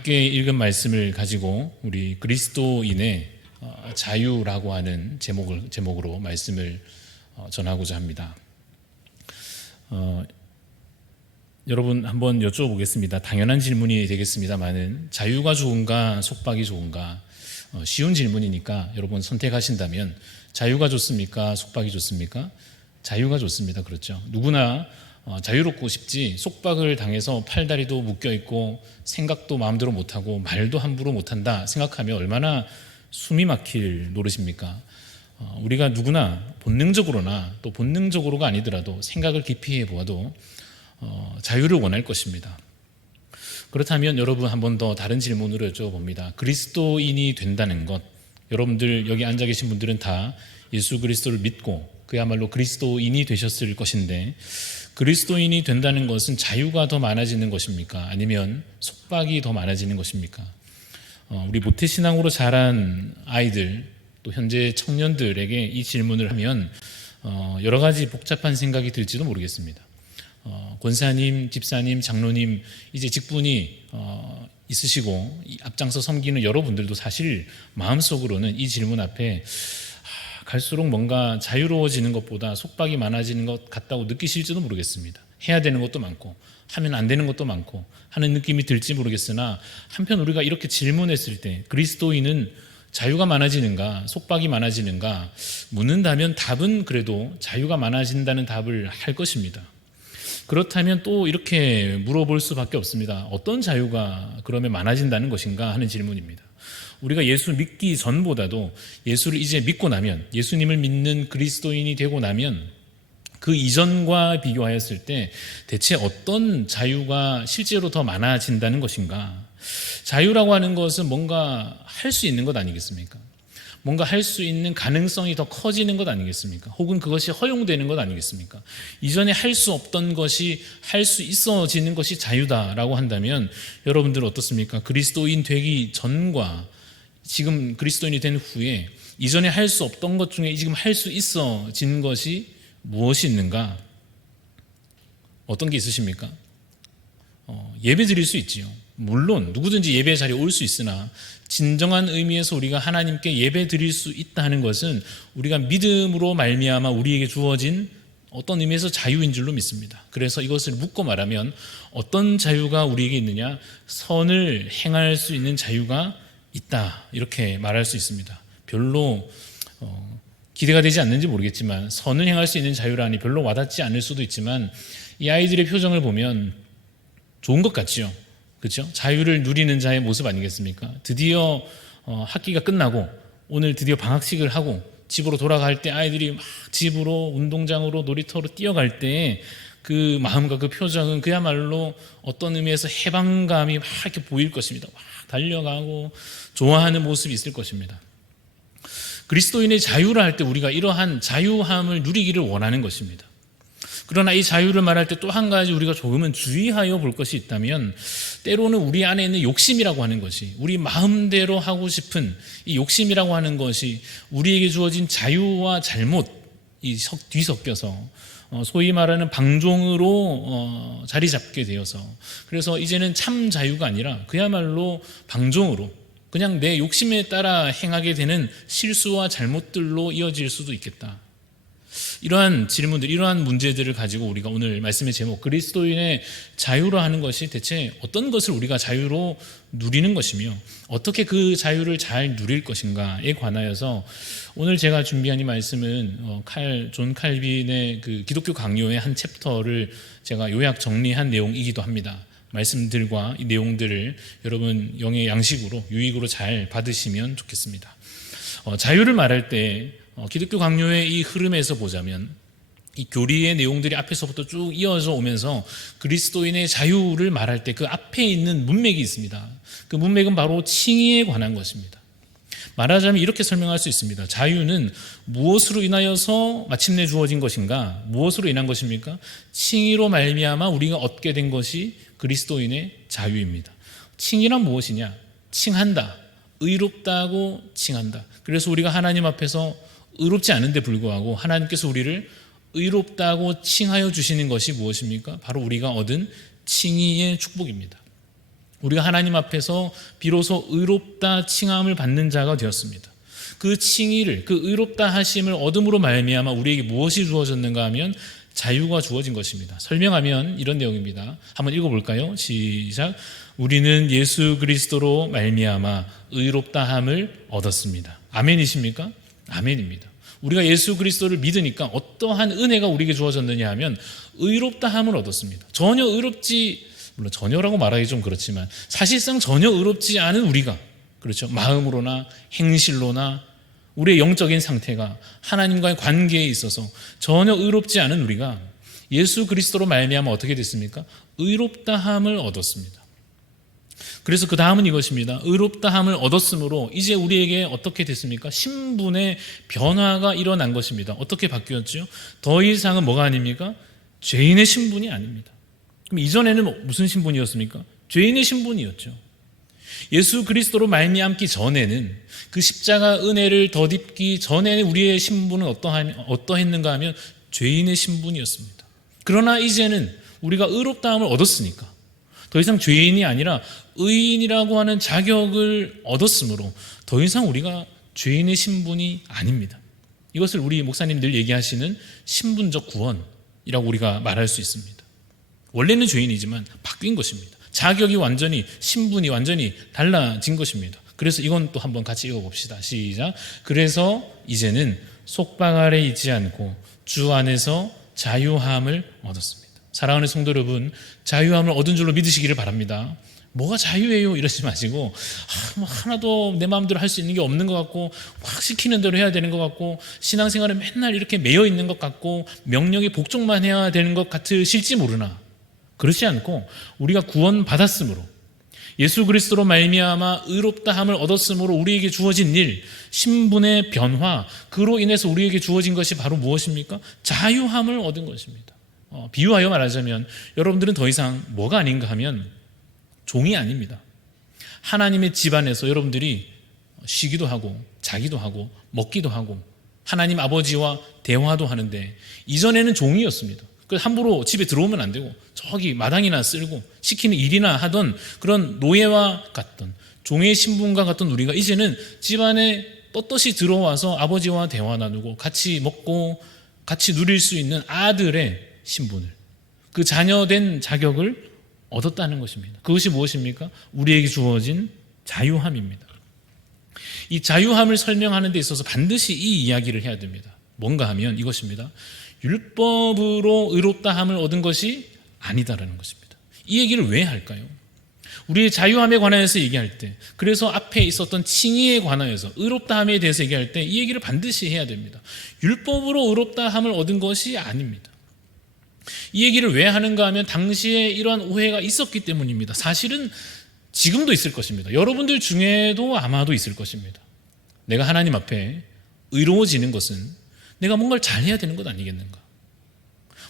함께 읽은 말씀을 가지고 우리 그리스도인의 자유라고 하는 제목으로 말씀을 전하고자 합니다. 여러분 한번 여쭤보겠습니다. 당연한 질문이 되겠습니다만은 자유가 좋은가 속박이 좋은가, 쉬운 질문이니까 여러분 선택하신다면 자유가 좋습니까 속박이 좋습니까? 자유가 좋습니다. 그렇죠? 누구나 자유롭고 싶지 속박을 당해서 팔다리도 묶여있고 생각도 마음대로 못하고 말도 함부로 못한다 생각하면 얼마나 숨이 막힐 노릇입니까? 우리가 누구나 본능적으로나 또 본능적으로가 아니더라도 생각을 깊이 해보아도 자유를 원할 것입니다. 그렇다면 여러분 한 번 더 다른 질문으로 여쭤봅니다. 그리스도인이 된다는 것, 여러분들 여기 앉아 계신 분들은 다 예수 그리스도를 믿고 그야말로 그리스도인이 되셨을 것인데, 그리스도인이 된다는 것은 자유가 더 많아지는 것입니까? 아니면 속박이 더 많아지는 것입니까? 우리 모태신앙으로 자란 아이들 또 현재 청년들에게 이 질문을 하면 여러 가지 복잡한 생각이 들지도 모르겠습니다. 권사님, 집사님, 장로님 이제 직분이 있으시고 앞장서 섬기는 여러분들도 사실 마음속으로는 이 질문 앞에 갈수록 뭔가 자유로워지는 것보다 속박이 많아지는 것 같다고 느끼실지도 모르겠습니다. 해야 되는 것도 많고 하면 안 되는 것도 많고 하는 느낌이 들지 모르겠으나, 한편 우리가 이렇게 질문했을 때 그리스도인은 자유가 많아지는가 속박이 많아지는가 묻는다면 답은 그래도 자유가 많아진다는 답을 할 것입니다. 그렇다면 또 이렇게 물어볼 수밖에 없습니다. 어떤 자유가 그러면 많아진다는 것인가 하는 질문입니다. 우리가 예수 믿기 전보다도 예수를 이제 믿고 나면, 예수님을 믿는 그리스도인이 되고 나면 그 이전과 비교하였을 때 대체 어떤 자유가 실제로 더 많아진다는 것인가? 자유라고 하는 것은 뭔가 할 수 있는 것 아니겠습니까? 뭔가 할 수 있는 가능성이 더 커지는 것 아니겠습니까? 혹은 그것이 허용되는 것 아니겠습니까? 이전에 할 수 없던 것이 할 수 있어지는 것이 자유다라고 한다면 여러분들 어떻습니까? 그리스도인 되기 전과 지금 그리스도인이 된 후에 이전에 할 수 없던 것 중에 지금 할 수 있어진 것이 무엇이 있는가? 어떤 게 있으십니까? 예배 드릴 수 있지요. 물론 누구든지 예배 자리에 올 수 있으나 진정한 의미에서 우리가 하나님께 예배 드릴 수 있다 하는 것은 우리가 믿음으로 말미암아 우리에게 주어진 어떤 의미에서 자유인 줄로 믿습니다. 그래서 이것을 묻고 말하면 어떤 자유가 우리에게 있느냐? 선을 행할 수 있는 자유가 있다, 이렇게 말할 수 있습니다. 별로 기대가 되지 않는지 모르겠지만 선을 행할 수 있는 자유라니 별로 와닿지 않을 수도 있지만 이 아이들의 표정을 보면 좋은 것 같지요. 그렇죠? 자유를 누리는 자의 모습 아니겠습니까? 드디어 학기가 끝나고 오늘 드디어 방학식을 하고 집으로 돌아갈 때 아이들이 막 집으로 운동장으로 놀이터로 뛰어갈 때 그 마음과 그 표정은 그야말로 어떤 의미에서 해방감이 막 이렇게 보일 것입니다. 막 달려가고 좋아하는 모습이 있을 것입니다. 그리스도인의 자유라 할 때 우리가 이러한 자유함을 누리기를 원하는 것입니다. 그러나 이 자유를 말할 때 또 한 가지 우리가 조금은 주의하여 볼 것이 있다면, 때로는 우리 안에 있는 욕심이라고 하는 것이, 우리 마음대로 하고 싶은 이 욕심이라고 하는 것이 우리에게 주어진 자유와 잘못이 뒤섞여서 소위 말하는 방종으로 자리 잡게 되어서, 그래서 이제는 참 자유가 아니라 그야말로 방종으로 그냥 내 욕심에 따라 행하게 되는 실수와 잘못들로 이어질 수도 있겠다. 이러한 질문들, 이러한 문제들을 가지고 우리가 오늘 말씀의 제목, 그리스도인의 자유로 하는 것이 대체 어떤 것을 우리가 자유로 누리는 것이며 어떻게 그 자유를 잘 누릴 것인가에 관하여서 오늘 제가 준비한 이 말씀은 존 칼빈의 그 기독교 강요의 한 챕터를 제가 요약 정리한 내용이기도 합니다. 말씀들과 이 내용들을 여러분 영의 양식으로 유익으로 잘 받으시면 좋겠습니다. 자유를 말할 때 기독교 강요의 이 흐름에서 보자면 이 교리의 내용들이 앞에서부터 쭉 이어져 오면서 그리스도인의 자유를 말할 때 그 앞에 있는 문맥이 있습니다. 그 문맥은 바로 칭의에 관한 것입니다. 말하자면 이렇게 설명할 수 있습니다. 자유는 무엇으로 인하여서 마침내 주어진 것인가? 무엇으로 인한 것입니까? 칭의로 말미암아 우리가 얻게 된 것이 그리스도인의 자유입니다. 칭의란 무엇이냐? 칭한다. 의롭다고 칭한다. 그래서 우리가 하나님 앞에서 의롭지 않은데 불구하고 하나님께서 우리를 의롭다고 칭하여 주시는 것이 무엇입니까? 바로 우리가 얻은 칭의의 축복입니다. 우리가 하나님 앞에서 비로소 의롭다 칭함을 받는 자가 되었습니다. 그 칭의를, 그 의롭다 하심을 얻음으로 말미암아 우리에게 무엇이 주어졌는가 하면 자유가 주어진 것입니다. 설명하면 이런 내용입니다. 한번 읽어볼까요? 시작. 우리는 예수 그리스도로 말미암아 의롭다함을 얻었습니다. 아멘이십니까? 아멘입니다. 우리가 예수 그리스도를 믿으니까 어떠한 은혜가 우리에게 주어졌느냐 하면 의롭다함을 얻었습니다. 전혀 의롭지, 물론 전혀라고 말하기 좀 그렇지만 사실상 전혀 의롭지 않은 우리가, 그렇죠, 마음으로나 행실로나 우리의 영적인 상태가 하나님과의 관계에 있어서 전혀 의롭지 않은 우리가 예수 그리스도로 말미암아 어떻게 됐습니까? 의롭다함을 얻었습니다. 그래서 그 다음은 이것입니다. 의롭다함을 얻었으므로 이제 우리에게 어떻게 됐습니까? 신분의 변화가 일어난 것입니다. 어떻게 바뀌었죠? 더 이상은 뭐가 아닙니까? 죄인의 신분이 아닙니다. 그럼 이전에는 무슨 신분이었습니까? 죄인의 신분이었죠. 예수 그리스도로 말미암기 전에는, 그 십자가 은혜를 덧입기 전에는 우리의 신분은 어떠했는가 하면 죄인의 신분이었습니다. 그러나 이제는 우리가 의롭다함을 얻었으니까 더 이상 죄인이 아니라 의인이라고 하는 자격을 얻었으므로 더 이상 우리가 죄인의 신분이 아닙니다. 이것을 우리 목사님들 얘기하시는 신분적 구원이라고 우리가 말할 수 있습니다. 원래는 죄인이지만 바뀐 것입니다. 자격이 완전히, 신분이 완전히 달라진 것입니다. 그래서 이건 또 한번 같이 읽어봅시다. 시작. 그래서 이제는 속박 아래 있지 않고 주 안에서 자유함을 얻었습니다. 사랑하는 성도 여러분, 자유함을 얻은 줄로 믿으시기를 바랍니다. 뭐가 자유예요? 이러지 마시고 하나도 내 마음대로 할 수 있는 게 없는 것 같고 확 시키는 대로 해야 되는 것 같고 신앙생활에 맨날 이렇게 매여 있는 것 같고 명령에 복종만 해야 되는 것 같으실지 모르나, 그렇지 않고 우리가 구원받았으므로 예수 그리스도로 말미암아 의롭다함을 얻었으므로 우리에게 주어진 일, 신분의 변화, 그로 인해서 우리에게 주어진 것이 바로 무엇입니까? 자유함을 얻은 것입니다. 비유하여 말하자면 여러분들은 더 이상 뭐가 아닌가 하면 종이 아닙니다. 하나님의 집안에서 여러분들이 쉬기도 하고 자기도 하고 먹기도 하고 하나님 아버지와 대화도 하는데, 이전에는 종이었습니다. 함부로 집에 들어오면 안 되고 저기 마당이나 쓸고 시키는 일이나 하던 그런 노예와 같던 종의 신분과 같던 우리가 이제는 집안에 떳떳이 들어와서 아버지와 대화 나누고 같이 먹고 같이 누릴 수 있는 아들의 신분을, 그 자녀된 자격을 얻었다는 것입니다. 그것이 무엇입니까? 우리에게 주어진 자유함입니다. 이 자유함을 설명하는 데 있어서 반드시 이 이야기를 해야 됩니다. 뭔가 하면 이것입니다. 율법으로 의롭다함을 얻은 것이 아니다라는 것입니다. 이 얘기를 왜 할까요? 우리의 자유함에 관해서 얘기할 때, 그래서 앞에 있었던 칭의에 관하여서 의롭다함에 대해서 얘기할 때 이 얘기를 반드시 해야 됩니다. 율법으로 의롭다함을 얻은 것이 아닙니다. 이 얘기를 왜 하는가 하면 당시에 이러한 오해가 있었기 때문입니다. 사실은 지금도 있을 것입니다. 여러분들 중에도 아마도 있을 것입니다. 내가 하나님 앞에 의로워지는 것은 내가 뭔가를 잘해야 되는 것 아니겠는가?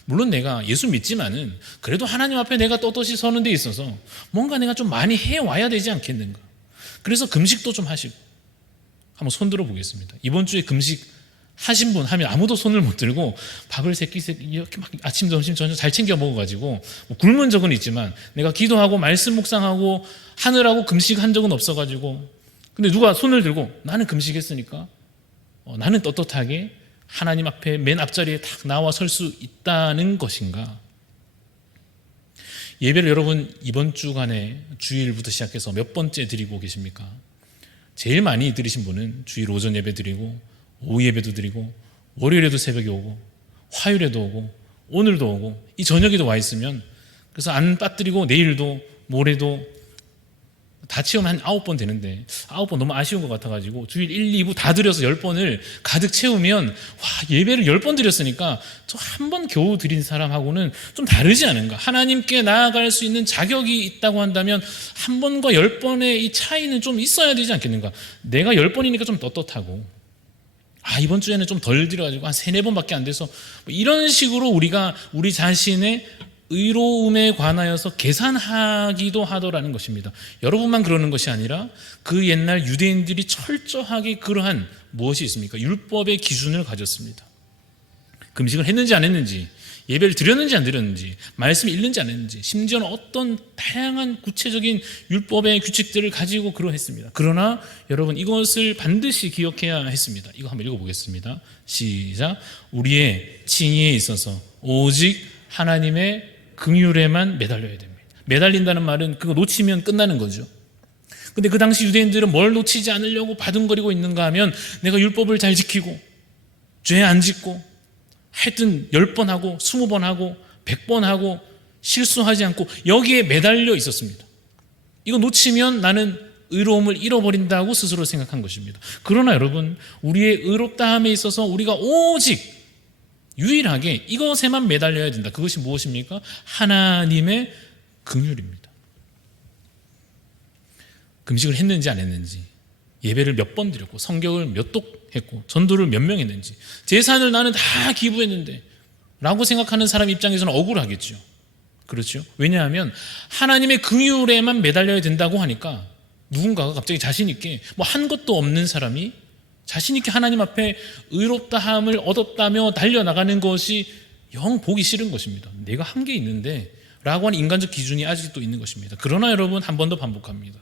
물론 내가 예수 믿지만은 그래도 하나님 앞에 내가 떳떳이 서는 데 있어서 뭔가 내가 좀 많이 해와야 되지 않겠는가? 그래서 금식도 좀 하시고, 한번 손 들어 보겠습니다. 이번 주에 금식 하신 분 하면 아무도 손을 못 들고 밥을 새끼새끼 이렇게 막 아침 점심 저녁 잘 챙겨 먹어가지고 뭐 굶은 적은 있지만 내가 기도하고 말씀 묵상하고 하느라고 금식한 적은 없어가지고, 근데 누가 손을 들고 나는 금식했으니까 나는 떳떳하게 하나님 앞에 맨 앞자리에 딱 나와 설 수 있다는 것인가? 예배를 여러분 이번 주간에 주일부터 시작해서 몇 번째 드리고 계십니까? 제일 많이 드리신 분은 주일 오전 예배 드리고 오후 예배도 드리고 월요일에도 새벽에 오고 화요일에도 오고 오늘도 오고 이 저녁에도 와 있으면, 그래서 안 빠뜨리고 내일도 모레도 다 채우면 한 9번 되는데 9번 너무 아쉬운 것 같아가지고 주일 1, 2부 다 드려서 10번을 가득 채우면 와, 예배를 10번 드렸으니까 저 한 번 겨우 드린 사람하고는 좀 다르지 않은가? 하나님께 나아갈 수 있는 자격이 있다고 한다면 한 번과 10번의 이 차이는 좀 있어야 되지 않겠는가? 내가 10번이니까 좀 떳떳하고 이번 주에는 좀 덜 드려가지고 한 3, 4번밖에 안 돼서 이런 식으로 우리가 우리 자신의 의로움에 관하여서 계산하기도 하더라는 것입니다. 여러분만 그러는 것이 아니라 그 옛날 유대인들이 철저하게 그러한 무엇이 있습니까? 율법의 기준을 가졌습니다. 금식을 했는지 안 했는지, 예배를 드렸는지 안 드렸는지, 말씀을 읽는지 안 했는지, 심지어는 어떤 다양한 구체적인 율법의 규칙들을 가지고 그러했습니다. 그러나 여러분 이것을 반드시 기억해야 했습니다. 이거 한번 읽어보겠습니다. 시작. 우리의 칭의에 있어서 오직 하나님의 긍휼에만 매달려야 됩니다. 매달린다는 말은 그거 놓치면 끝나는 거죠. 근데 그 당시 유대인들은 뭘 놓치지 않으려고 바둥거리고 있는가 하면 내가 율법을 잘 지키고 죄 안 짓고 하여튼 10번 하고 20번 하고 100번 하고 실수하지 않고 여기에 매달려 있었습니다. 이거 놓치면 나는 의로움을 잃어버린다고 스스로 생각한 것입니다. 그러나 여러분, 우리의 의롭다함에 있어서 우리가 오직 유일하게 이것에만 매달려야 된다. 그것이 무엇입니까? 하나님의 긍휼입니다. 금식을 했는지 안 했는지, 예배를 몇 번 드렸고 성경을 몇 독 했고 전도를 몇 명 했는지, 재산을 나는 다 기부했는데 라고 생각하는 사람 입장에서는 억울하겠죠. 그렇죠? 왜냐하면 하나님의 긍휼에만 매달려야 된다고 하니까 누군가가 갑자기 자신 있게 뭐 한 것도 없는 사람이 자신 있게 하나님 앞에 의롭다함을 얻었다며 달려나가는 것이 영 보기 싫은 것입니다. 내가 한 게 있는데 라고 하는 인간적 기준이 아직도 있는 것입니다. 그러나 여러분, 한 번 더 반복합니다.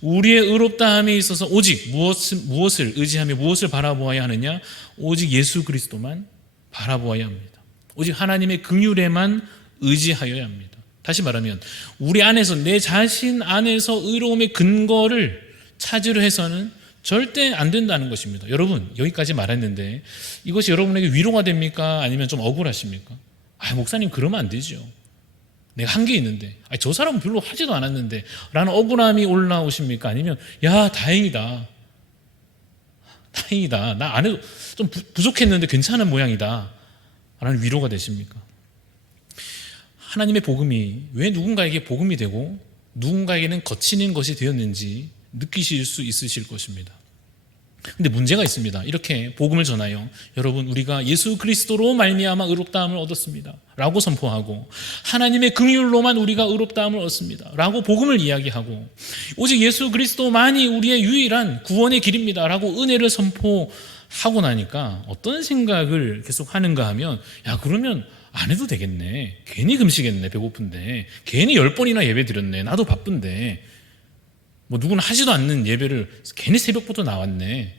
우리의 의롭다함에 있어서 오직 무엇을 의지하며 무엇을 바라보아야 하느냐? 오직 예수 그리스도만 바라보아야 합니다. 오직 하나님의 긍휼에만 의지하여야 합니다. 다시 말하면 우리 안에서, 내 자신 안에서 의로움의 근거를 찾으려 해서는 절대 안 된다는 것입니다. 여러분, 여기까지 말했는데 이것이 여러분에게 위로가 됩니까? 아니면 좀 억울하십니까? 목사님 그러면 안 되죠. 내가 한 게 있는데, 저 사람은 별로 하지도 않았는데 라는 억울함이 올라오십니까? 아니면 야 다행이다, 나 안 해도 좀 부족했는데 괜찮은 모양이다 라는 위로가 되십니까? 하나님의 복음이 왜 누군가에게 복음이 되고 누군가에게는 거치는 것이 되었는지 느끼실 수 있으실 것입니다. 근데 문제가 있습니다. 이렇게 복음을 전하여 여러분, 우리가 예수 그리스도로 말미암아 의롭다함을 얻었습니다 라고 선포하고, 하나님의 긍휼로만 우리가 의롭다함을 얻습니다 라고 복음을 이야기하고, 오직 예수 그리스도만이 우리의 유일한 구원의 길입니다 라고 은혜를 선포하고 나니까 어떤 생각을 계속 하는가 하면, 그러면 안 해도 되겠네, 괜히 금식했네, 배고픈데 괜히 10번이나 예배 드렸네, 나도 바쁜데 뭐 누구는 하지도 않는 예배를 괜히 새벽부터 나왔네,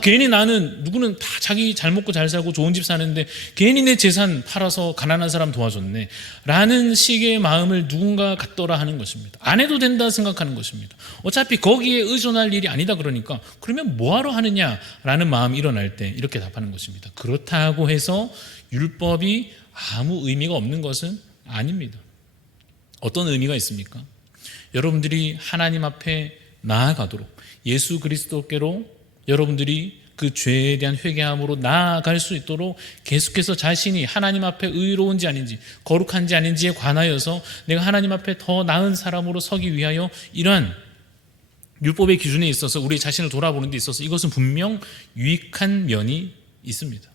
괜히 나는, 누구는 다 자기 잘 먹고 잘 살고 좋은 집 사는데 괜히 내 재산 팔아서 가난한 사람 도와줬네 라는 식의 마음을 누군가 갖더라 하는 것입니다. 안 해도 된다 생각하는 것입니다. 어차피 거기에 의존할 일이 아니다 그러니까 그러면 뭐하러 하느냐라는 마음이 일어날 때 이렇게 답하는 것입니다. 그렇다고 해서 율법이 아무 의미가 없는 것은 아닙니다. 어떤 의미가 있습니까? 여러분들이 하나님 앞에 나아가도록, 예수 그리스도께로 여러분들이 그 죄에 대한 회개함으로 나아갈 수 있도록 계속해서 자신이 하나님 앞에 의로운지 아닌지, 거룩한지 아닌지에 관하여서 내가 하나님 앞에 더 나은 사람으로 서기 위하여 이러한 율법의 기준에 있어서 우리 자신을 돌아보는 데 있어서 이것은 분명 유익한 면이 있습니다.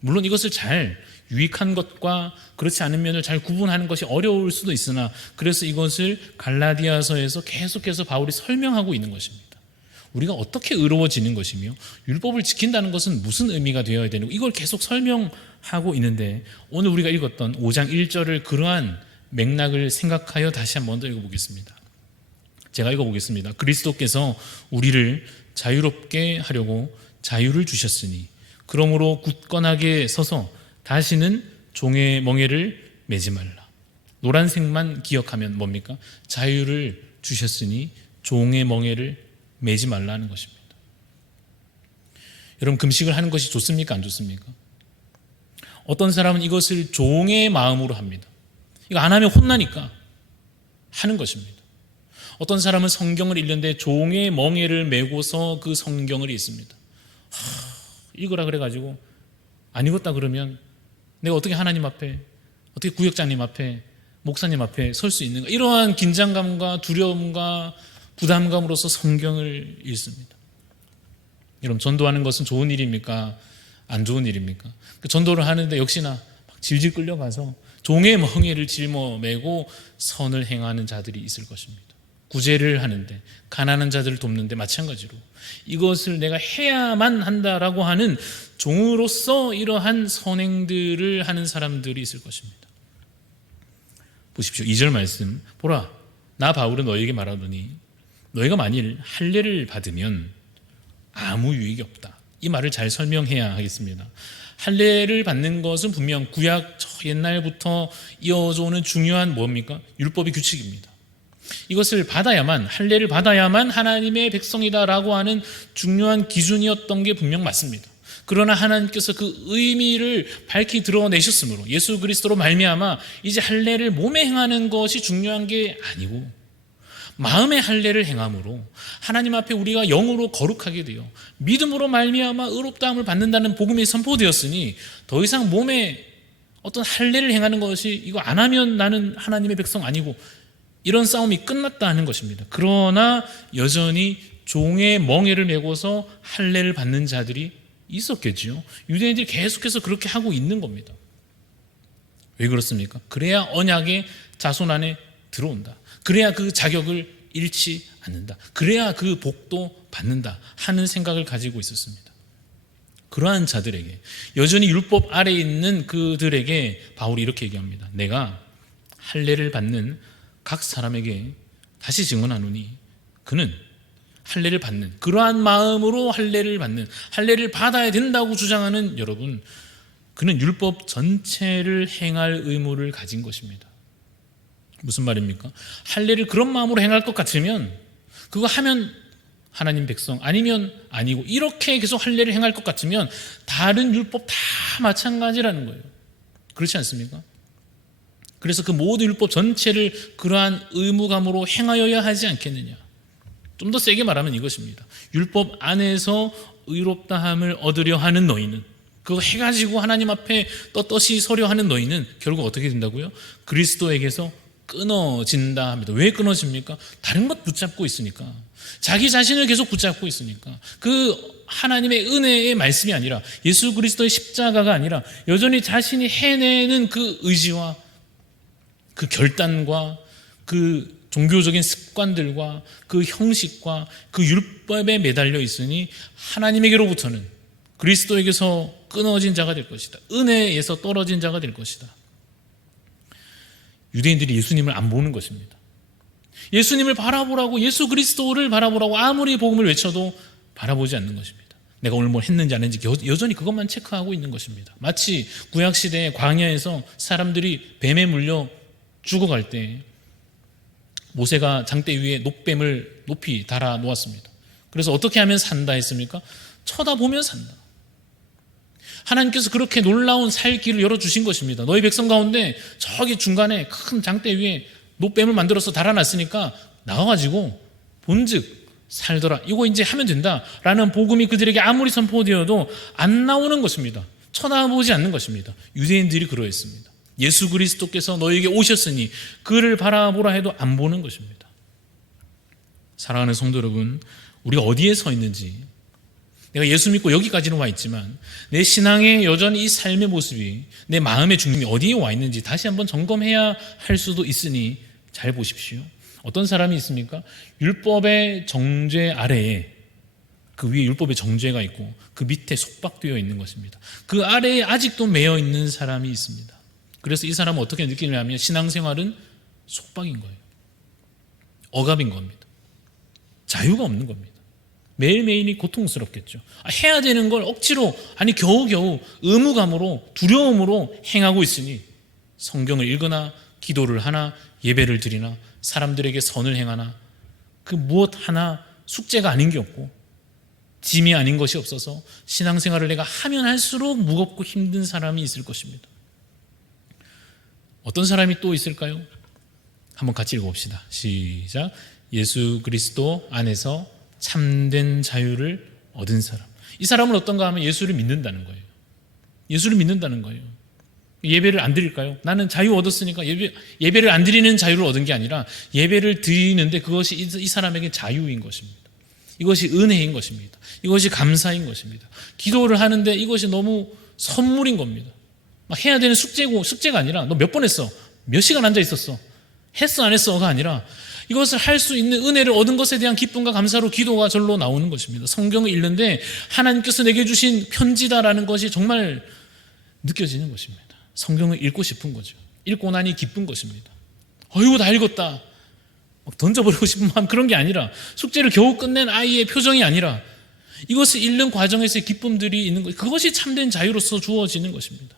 물론 이것을 잘, 유익한 것과 그렇지 않은 면을 잘 구분하는 것이 어려울 수도 있으나, 그래서 이것을 갈라디아서에서 계속해서 바울이 설명하고 있는 것입니다. 우리가 어떻게 의로워지는 것이며 율법을 지킨다는 것은 무슨 의미가 되어야 되는, 이걸 계속 설명하고 있는데, 오늘 우리가 읽었던 5장 1절을 그러한 맥락을 생각하여 다시 한번 더 읽어보겠습니다. 제가 읽어보겠습니다. 그리스도께서 우리를 자유롭게 하려고 자유를 주셨으니 그러므로 굳건하게 서서 다시는 종의 멍에를 매지 말라. 노란색만 기억하면 뭡니까? 자유를 주셨으니 종의 멍에를 매지 말라는 것입니다. 여러분, 금식을 하는 것이 좋습니까? 안 좋습니까? 어떤 사람은 이것을 종의 마음으로 합니다. 이거 안 하면 혼나니까 하는 것입니다. 어떤 사람은 성경을 읽는데 종의 멍에를 메고서 그 성경을 읽습니다. 읽으라 그래가지고 안 읽었다 그러면 내가 어떻게 하나님 앞에, 어떻게 구역장님 앞에, 목사님 앞에 설 수 있는가, 이러한 긴장감과 두려움과 부담감으로서 성경을 읽습니다. 여러분, 전도하는 것은 좋은 일입니까? 안 좋은 일입니까? 전도를 하는데 역시나 막 질질 끌려가서 종의 멍에를 짊어매고 선을 행하는 자들이 있을 것입니다. 구제를 하는데, 가난한 자들을 돕는데 마찬가지로 이것을 내가 해야만 한다라고 하는 종으로서 이러한 선행들을 하는 사람들이 있을 것입니다. 보십시오. 2절 말씀. 보라, 나 바울은 너에게 말하노니 너희가 만일 할례를 받으면 아무 유익이 없다. 이 말을 잘 설명해야 하겠습니다. 할례를 받는 것은 분명 구약 옛날부터 이어져 오는 중요한 뭡니까? 율법의 규칙입니다. 이것을 받아야만, 할례를 받아야만 하나님의 백성이다라고 하는 중요한 기준이었던 게 분명 맞습니다. 그러나 하나님께서 그 의미를 밝히 드러내셨으므로 예수 그리스도로 말미암아 이제 할례를 몸에 행하는 것이 중요한 게 아니고 마음의 할례를 행함으로 하나님 앞에 우리가 영으로 거룩하게 되어 믿음으로 말미암아 의롭다함을 받는다는 복음이 선포되었으니 더 이상 몸에 어떤 할례를 행하는 것이 이거 안 하면 나는 하나님의 백성 아니고 이런 싸움이 끝났다 하는 것입니다. 그러나 여전히 종의 멍에를 메고서 할례를 받는 자들이 있었겠지요. 유대인들이 계속해서 그렇게 하고 있는 겁니다. 왜 그렇습니까? 그래야 언약의 자손 안에 들어온다. 그래야 그 자격을 잃지 않는다. 그래야 그 복도 받는다 하는 생각을 가지고 있었습니다. 그러한 자들에게, 여전히 율법 아래에 있는 그들에게 바울이 이렇게 얘기합니다. 내가 할례를 받는 각 사람에게 다시 증언하노니 그는 할례를 받는, 그러한 마음으로 할례를 받는, 할례를 받아야 된다고 주장하는 여러분, 그는 율법 전체를 행할 의무를 가진 것입니다. 무슨 말입니까? 할례를 그런 마음으로 행할 것 같으면 그거 하면 하나님 백성, 아니면 아니고, 이렇게 계속 할례를 행할 것 같으면 다른 율법 다 마찬가지라는 거예요. 그렇지 않습니까? 그래서 그 모든 율법 전체를 그러한 의무감으로 행하여야 하지 않겠느냐. 좀 더 세게 말하면 이것입니다. 율법 안에서 의롭다함을 얻으려 하는 너희는, 그거 해가지고 하나님 앞에 떳떳이 서려 하는 너희는 결국 어떻게 된다고요? 그리스도에게서 끊어진다 합니다. 왜 끊어집니까? 다른 것 붙잡고 있으니까, 자기 자신을 계속 붙잡고 있으니까, 그 하나님의 은혜의 말씀이 아니라, 예수 그리스도의 십자가가 아니라 여전히 자신이 해내는 그 의지와 그 결단과 그 종교적인 습관들과 그 형식과 그 율법에 매달려 있으니 하나님에게로부터는, 그리스도에게서 끊어진 자가 될 것이다. 은혜에서 떨어진 자가 될 것이다. 유대인들이 예수님을 안 보는 것입니다. 예수님을 바라보라고, 예수 그리스도를 바라보라고 아무리 복음을 외쳐도 바라보지 않는 것입니다. 내가 오늘 뭘 했는지 안 했는지 여전히 그것만 체크하고 있는 것입니다. 마치 구약시대의 광야에서 사람들이 뱀에 물려 죽어갈 때 모세가 장대 위에 놋뱀을 높이 달아 놓았습니다. 그래서 어떻게 하면 산다 했습니까? 쳐다보면 산다. 하나님께서 그렇게 놀라운 살 길을 열어주신 것입니다. 너희 백성 가운데 저기 중간에 큰 장대 위에 놋뱀을 만들어서 달아놨으니까 나와가지고 본즉 살더라. 이거 이제 하면 된다라는 복음이 그들에게 아무리 선포되어도 안 나오는 것입니다. 쳐다보지 않는 것입니다. 유대인들이 그러했습니다. 예수 그리스도께서 너에게 오셨으니 그를 바라보라 해도 안 보는 것입니다. 사랑하는 성도 여러분, 우리가 어디에 서 있는지, 내가 예수 믿고 여기까지는 와 있지만 내 신앙의 여전히 이 삶의 모습이, 내 마음의 중심이 어디에 와 있는지 다시 한번 점검해야 할 수도 있으니 잘 보십시오. 어떤 사람이 있습니까? 율법의 정죄 아래에, 그 위에 율법의 정죄가 있고 그 밑에 속박되어 있는 것입니다. 그 아래에 아직도 매여 있는 사람이 있습니다. 그래서 이 사람은 어떻게 느끼냐면 신앙생활은 속박인 거예요. 억압인 겁니다. 자유가 없는 겁니다. 매일매일이 고통스럽겠죠. 해야 되는 걸 억지로, 아니 겨우겨우 의무감으로, 두려움으로 행하고 있으니 성경을 읽으나 기도를 하나 예배를 드리나 사람들에게 선을 행하나 그 무엇 하나 숙제가 아닌 게 없고 짐이 아닌 것이 없어서 신앙생활을 내가 하면 할수록 무겁고 힘든 사람이 있을 것입니다. 어떤 사람이 또 있을까요? 한번 같이 읽어봅시다. 시작. 예수 그리스도 안에서 참된 자유를 얻은 사람. 이 사람은 어떤가 하면 예수를 믿는다는 거예요. 예수를 믿는다는 거예요. 예배를 안 드릴까요? 나는 자유 얻었으니까 예배를 안 드리는 자유를 얻은 게 아니라 예배를 드리는데 그것이 이 사람에게 자유인 것입니다. 이것이 은혜인 것입니다. 이것이 감사인 것입니다. 기도를 하는데 이것이 너무 선물인 겁니다. 막 해야 되는 숙제가 아니라 너 몇 번 했어? 몇 시간 앉아 있었어? 했어 안 했어가 아니라 이것을 할 수 있는 은혜를 얻은 것에 대한 기쁨과 감사로 기도가 절로 나오는 것입니다. 성경을 읽는데 하나님께서 내게 주신 편지다라는 것이 정말 느껴지는 것입니다. 성경을 읽고 싶은 거죠. 읽고 나니 기쁜 것입니다. 어이구 다 읽었다 막 던져버리고 싶은 마음, 그런 게 아니라, 숙제를 겨우 끝낸 아이의 표정이 아니라 이것을 읽는 과정에서의 기쁨들이 있는 것, 그것이 참된 자유로서 주어지는 것입니다.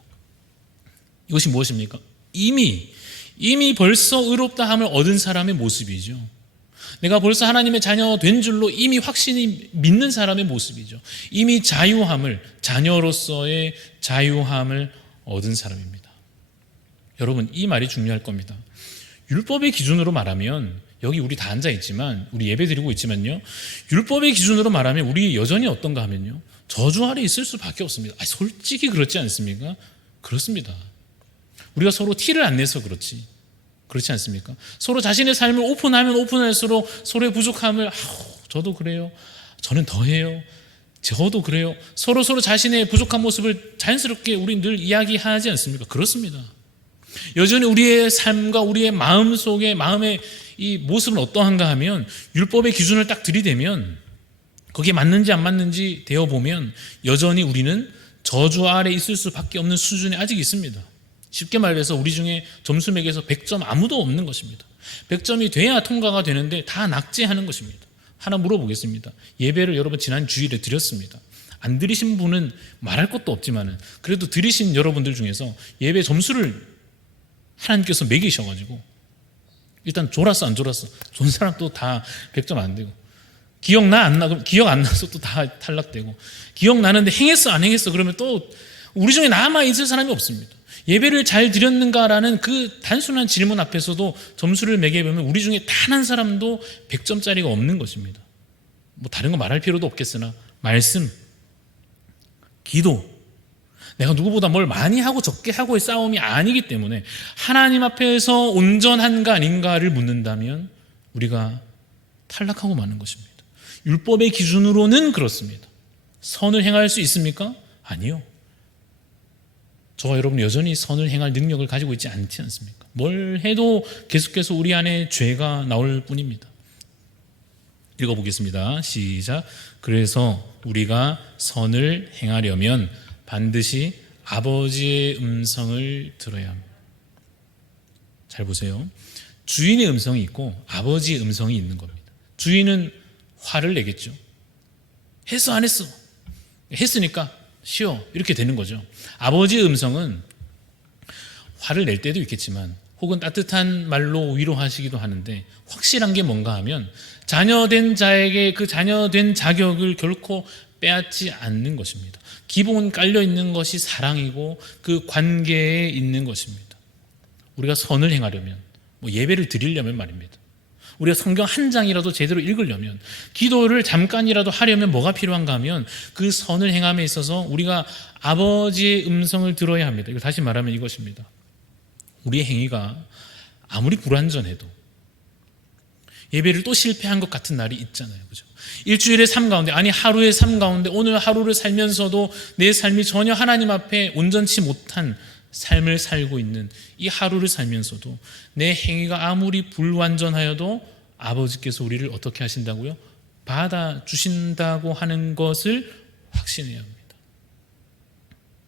이것이 무엇입니까? 이미 벌써 의롭다함을 얻은 사람의 모습이죠. 내가 벌써 하나님의 자녀 된 줄로 이미 확신이 믿는 사람의 모습이죠. 이미 자녀로서의 자유함을 얻은 사람입니다. 여러분, 이 말이 중요할 겁니다. 율법의 기준으로 말하면, 여기 우리 다 앉아 있지만, 우리 예배 드리고 있지만요, 율법의 기준으로 말하면 우리 여전히 어떤가 하면요, 저주 아래 있을 수밖에 없습니다. 솔직히 그렇지 않습니까? 그렇습니다. 우리가 서로 티를 안 내서 그렇지 않습니까? 서로 자신의 삶을 오픈하면 오픈할수록 서로의 부족함을, 저도 그래요, 저는 더해요, 저도 그래요, 서로 자신의 부족한 모습을 자연스럽게 우리 늘 이야기하지 않습니까? 그렇습니다. 여전히 우리의 삶과 우리의 마음의 이 모습은 어떠한가 하면, 율법의 기준을 딱 들이대면 거기에 맞는지 안 맞는지 되어보면 여전히 우리는 저주 아래 있을 수밖에 없는 수준에 아직 있습니다. 쉽게 말해서 우리 중에 점수 매겨서 100점 아무도 없는 것입니다. 100점이 돼야 통과가 되는데 다 낙제하는 것입니다. 하나 물어보겠습니다. 예배를 여러분 지난 주일에 드렸습니다. 안 드리신 분은 말할 것도 없지만 그래도 드리신 여러분들 중에서 예배 점수를 하나님께서 매기셔가지고, 일단 졸았어 안 졸았어, 좋은 사람 또 다 100점 안 되고, 기억나 안 나, 그럼 기억 안 나서 또 다 탈락되고, 기억나는데 행했어 안 행했어 그러면 또 우리 중에 남아있을 사람이 없습니다. 예배를 잘 드렸는가라는 그 단순한 질문 앞에서도 점수를 매겨보면 우리 중에 단 한 사람도 100점짜리가 없는 것입니다. 뭐 다른 거 말할 필요도 없겠으나, 말씀, 기도, 내가 누구보다 뭘 많이 하고 적게 하고의 싸움이 아니기 때문에 하나님 앞에서 온전한가 아닌가를 묻는다면 우리가 탈락하고 마는 것입니다. 율법의 기준으로는 그렇습니다. 선을 행할 수 있습니까? 아니요. 저와 여러분 여전히 선을 행할 능력을 가지고 있지 않지 않습니까? 뭘 해도 계속해서 우리 안에 죄가 나올 뿐입니다. 읽어보겠습니다. 시작. 그래서 우리가 선을 행하려면 반드시 아버지의 음성을 들어야 합니다. 잘 보세요. 주인의 음성이 있고 아버지의 음성이 있는 겁니다. 주인은 화를 내겠죠. 했어 안 했어? 했으니까 쉬어, 이렇게 되는 거죠. 아버지의 음성은 화를 낼 때도 있겠지만 혹은 따뜻한 말로 위로하시기도 하는데, 확실한 게 뭔가 하면 자녀된 자에게 그 자녀된 자격을 결코 빼앗지 않는 것입니다. 기본 깔려 있는 것이 사랑이고 그 관계에 있는 것입니다. 우리가 선을 행하려면, 예배를 드리려면 말입니다, 우리가 성경 한 장이라도 제대로 읽으려면, 기도를 잠깐이라도 하려면 뭐가 필요한가 하면 그 선을 행함에 있어서 우리가 아버지의 음성을 들어야 합니다. 이거 다시 말하면 이것입니다. 우리의 행위가 아무리 불완전해도 예배를 또 실패한 것 같은 날이 있잖아요. 그죠? 일주일의 삶 가운데, 아니 하루의 삶 가운데, 오늘 하루를 살면서도 내 삶이 전혀 하나님 앞에 온전치 못한 삶을 살고 있는 이 하루를 살면서도 내 행위가 아무리 불완전하여도 아버지께서 우리를 어떻게 하신다고요? 받아주신다고 하는 것을 확신해야 합니다.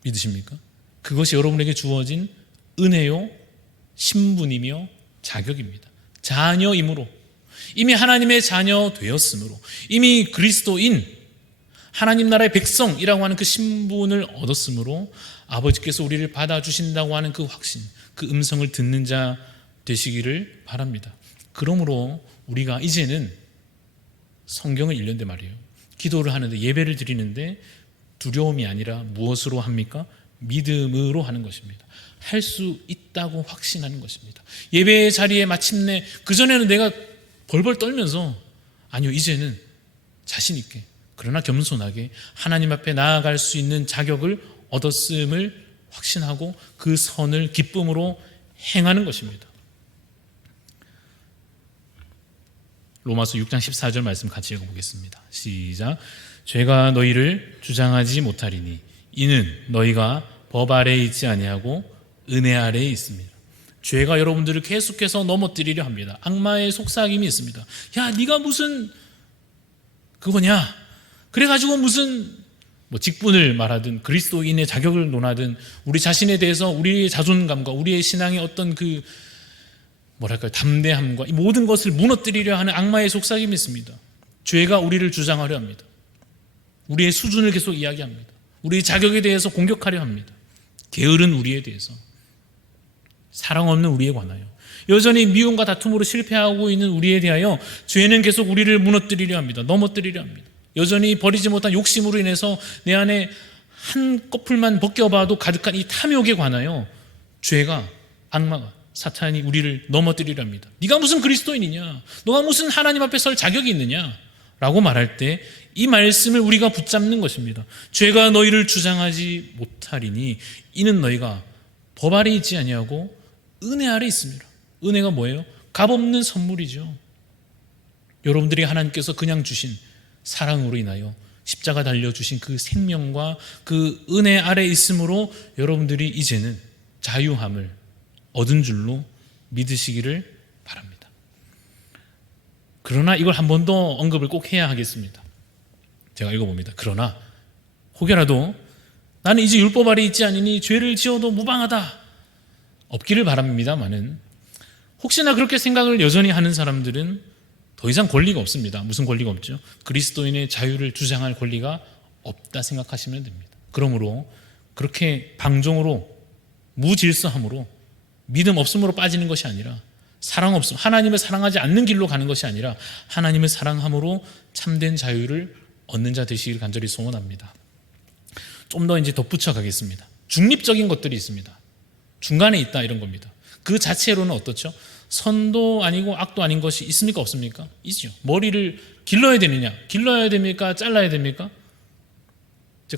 믿으십니까? 그것이 여러분에게 주어진 은혜요, 신분이며 자격입니다. 자녀이므로, 이미 하나님의 자녀 되었으므로, 이미 그리스도인 하나님 나라의 백성이라고 하는 그 신분을 얻었으므로 아버지께서 우리를 받아주신다고 하는 그 확신, 그 음성을 듣는 자 되시기를 바랍니다. 그러므로 우리가 이제는 성경을 읽는데 말이에요, 기도를 하는데, 예배를 드리는데 두려움이 아니라 무엇으로 합니까? 믿음으로 하는 것입니다. 할 수 있다고 확신하는 것입니다. 예배의 자리에 마침내, 그전에는 내가 벌벌 떨면서, 아니요, 이제는 자신 있게 그러나 겸손하게 하나님 앞에 나아갈 수 있는 자격을 얻었음을 확신하고 그 선을 기쁨으로 행하는 것입니다. 로마서 6장 14절 말씀 같이 읽어보겠습니다. 시작. 죄가 너희를 주장하지 못하리니 이는 너희가 법 아래에 있지 아니하고 은혜 아래에 있습니다. 죄가 여러분들을 계속해서 넘어뜨리려 합니다. 악마의 속삭임이 있습니다. 야, 네가 무슨 그거냐? 그래가지고 무슨 직분을 말하든 그리스도인의 자격을 논하든 우리 자신에 대해서 우리의 자존감과 우리의 신앙의 어떤 그 담대함과 이 모든 것을 무너뜨리려 하는 악마의 속삭임이 있습니다. 죄가 우리를 주장하려 합니다. 우리의 수준을 계속 이야기합니다. 우리의 자격에 대해서 공격하려 합니다. 게으른 우리에 대해서, 사랑 없는 우리에 관하여, 여전히 미움과 다툼으로 실패하고 있는 우리에 대하여 죄는 계속 우리를 무너뜨리려 합니다. 넘어뜨리려 합니다. 여전히 버리지 못한 욕심으로 인해서 내 안에 한 꺼풀만 벗겨봐도 가득한 이 탐욕에 관하여 죄가, 악마가, 사탄이 우리를 넘어뜨리려 합니다. 네가 무슨 그리스도인이냐? 너가 무슨 하나님 앞에 설 자격이 있느냐? 라고 말할 때 이 말씀을 우리가 붙잡는 것입니다. 죄가 너희를 주장하지 못하리니 이는 너희가 법 아래 있지 아니하고 은혜 아래 있습니다. 은혜가 뭐예요? 값없는 선물이죠. 여러분들이 하나님께서 그냥 주신 사랑으로 인하여 십자가 달려주신 그 생명과 그 은혜 아래 있으므로 여러분들이 이제는 자유함을 얻은 줄로 믿으시기를 바랍니다. 그러나 이걸 한 번 더 언급을 꼭 해야 하겠습니다. 제가 읽어봅니다. 그러나 혹여라도 나는 이제 율법 아래 있지 않으니 죄를 지어도 무방하다 없기를 바랍니다마는, 혹시나 그렇게 생각을 여전히 하는 사람들은 더 이상 권리가 없습니다. 무슨 권리가 없죠? 그리스도인의 자유를 주장할 권리가 없다 생각하시면 됩니다. 그러므로 그렇게 방종으로, 무질서함으로, 믿음 없음으로 빠지는 것이 아니라, 사랑 없음, 하나님을 사랑하지 않는 길로 가는 것이 아니라 하나님을 사랑함으로 참된 자유를 얻는 자 되시길 간절히 소원합니다. 좀 더 이제 덧붙여 가겠습니다. 중립적인 것들이 있습니다. 중간에 있다, 이런 겁니다. 그 자체로는 어떻죠? 선도 아니고 악도 아닌 것이 있습니까? 없습니까? 있죠. 머리를 길러야 되느냐? 길러야 됩니까? 잘라야 됩니까?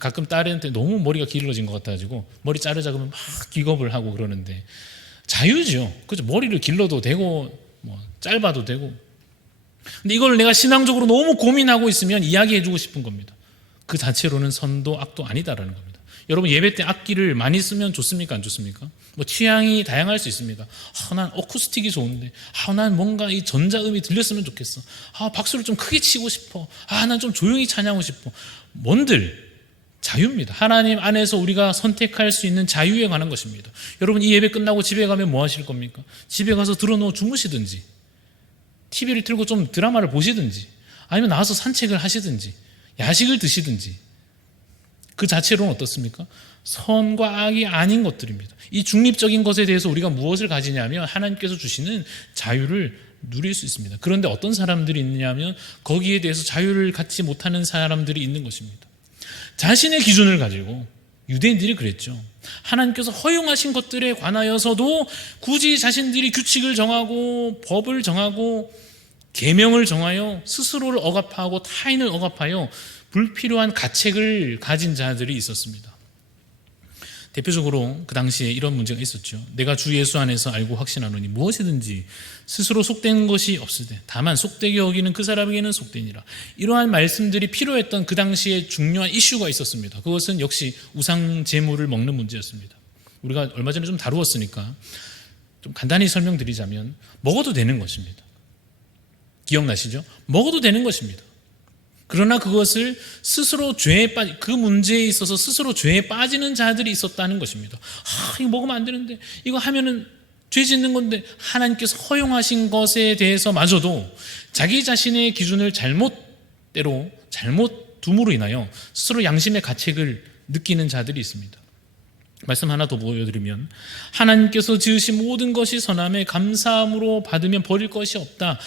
가끔 딸한테 너무 머리가 길어진 것 같아가지고 머리 자르자 그러면 막 기겁을 하고 그러는데, 자유죠. 그죠? 머리를 길러도 되고 짧아도 되고. 근데 이걸 내가 신앙적으로 너무 고민하고 있으면 이야기해주고 싶은 겁니다. 그 자체로는 선도 악도 아니다라는 겁니다. 여러분, 예배 때 악기를 많이 쓰면 좋습니까? 안 좋습니까? 취향이 다양할 수 있습니다. 난 어쿠스틱이 좋은데, 난 뭔가 이 전자음이 들렸으면 좋겠어. 박수를 좀 크게 치고 싶어. 난 좀 조용히 찬양하고 싶어. 뭔들 자유입니다. 하나님 안에서 우리가 선택할 수 있는 자유에 관한 것입니다. 여러분, 이 예배 끝나고 집에 가면 뭐 하실 겁니까? 집에 가서 들어누워 주무시든지, TV를 틀고 좀 드라마를 보시든지, 아니면 나와서 산책을 하시든지, 야식을 드시든지. 그 자체로는 어떻습니까? 선과 악이 아닌 것들입니다. 이 중립적인 것에 대해서 우리가 무엇을 가지냐면 하나님께서 주시는 자유를 누릴 수 있습니다. 그런데 어떤 사람들이 있느냐면 거기에 대해서 자유를 갖지 못하는 사람들이 있는 것입니다. 자신의 기준을 가지고, 유대인들이 그랬죠. 하나님께서 허용하신 것들에 관하여서도 굳이 자신들이 규칙을 정하고 법을 정하고 계명을 정하여 스스로를 억압하고 타인을 억압하여 불필요한 가책을 가진 자들이 있었습니다. 대표적으로 그 당시에 이런 문제가 있었죠. 내가 주 예수 안에서 알고 확신하노니 무엇이든지 스스로 속된 것이 없으되 다만 속되게 여기는 그 사람에게는 속되니라. 이러한 말씀들이 필요했던 그 당시에 중요한 이슈가 있었습니다. 그것은 역시 우상 제물을 먹는 문제였습니다. 우리가 얼마 전에 좀 다루었으니까 좀 간단히 설명드리자면, 먹어도 되는 것입니다. 기억나시죠? 먹어도 되는 것입니다. 그러나 그것을 스스로 죄에 그 문제에 있어서 스스로 죄에 빠지는 자들이 있었다는 것입니다. 이거 먹으면 안 되는데, 이거 하면은 죄 짓는 건데, 하나님께서 허용하신 것에 대해서마저도 자기 자신의 기준을 잘못 둠으로 인하여 스스로 양심의 가책을 느끼는 자들이 있습니다. 말씀 하나 더 보여드리면, 하나님께서 지으신 모든 것이 선함에 감사함으로 받으면 버릴 것이 없다.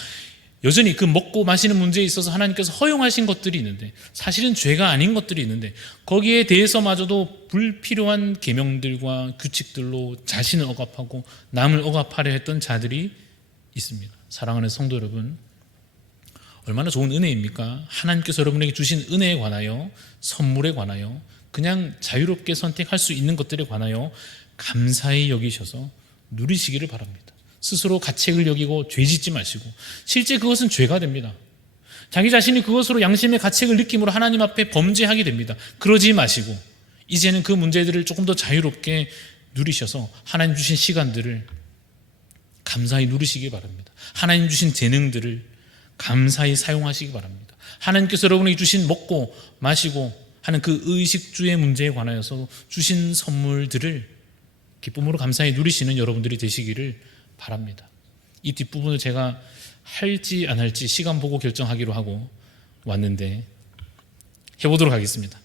여전히 그 먹고 마시는 문제에 있어서 하나님께서 허용하신 것들이 있는데, 사실은 죄가 아닌 것들이 있는데, 거기에 대해서마저도 불필요한 계명들과 규칙들로 자신을 억압하고 남을 억압하려 했던 자들이 있습니다. 사랑하는 성도 여러분, 얼마나 좋은 은혜입니까? 하나님께서 여러분에게 주신 은혜에 관하여, 선물에 관하여, 그냥 자유롭게 선택할 수 있는 것들에 관하여 감사히 여기셔서 누리시기를 바랍니다. 스스로 가책을 여기고 죄짓지 마시고, 실제 그것은 죄가 됩니다. 자기 자신이 그것으로 양심의 가책을 느낌으로 하나님 앞에 범죄하게 됩니다. 그러지 마시고 이제는 그 문제들을 조금 더 자유롭게 누리셔서 하나님 주신 시간들을 감사히 누리시기 바랍니다. 하나님 주신 재능들을 감사히 사용하시기 바랍니다. 하나님께서 여러분에게 주신 먹고 마시고 하는 그 의식주의 문제에 관하여서 주신 선물들을 기쁨으로 감사히 누리시는 여러분들이 되시기를 바랍니다. 이 뒷부분을 제가 할지 안 할지 시간 보고 결정하기로 하고 왔는데 해보도록 하겠습니다.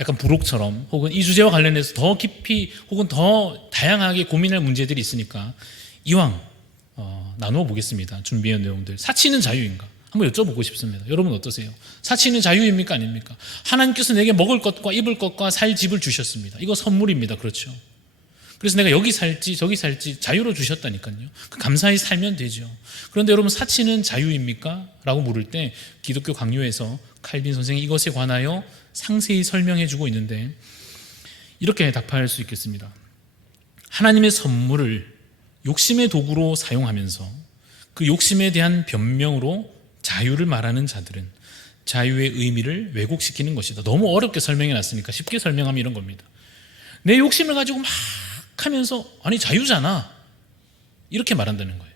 약간 부록처럼 혹은 이 주제와 관련해서 더 깊이 혹은 더 다양하게 고민할 문제들이 있으니까 이왕 나누어 보겠습니다. 준비한 내용들. 사치는 자유인가? 한번 여쭤보고 싶습니다. 여러분 어떠세요? 사치는 자유입니까? 아닙니까? 하나님께서 내게 먹을 것과 입을 것과 살 집을 주셨습니다. 이거 선물입니다. 그렇죠? 그래서 내가 여기 살지 저기 살지 자유로 주셨다니까요. 감사히 살면 되죠. 그런데 여러분 사치는 자유입니까? 라고 물을 때 기독교 강요에서 칼빈 선생이 이것에 관하여 상세히 설명해 주고 있는데 이렇게 답할 수 있겠습니다. 하나님의 선물을 욕심의 도구로 사용하면서 그 욕심에 대한 변명으로 자유를 말하는 자들은 자유의 의미를 왜곡시키는 것이다. 너무 어렵게 설명해 놨으니까 쉽게 설명하면 이런 겁니다. 내 욕심을 가지고 막 하면서 아니 자유잖아 이렇게 말한다는 거예요.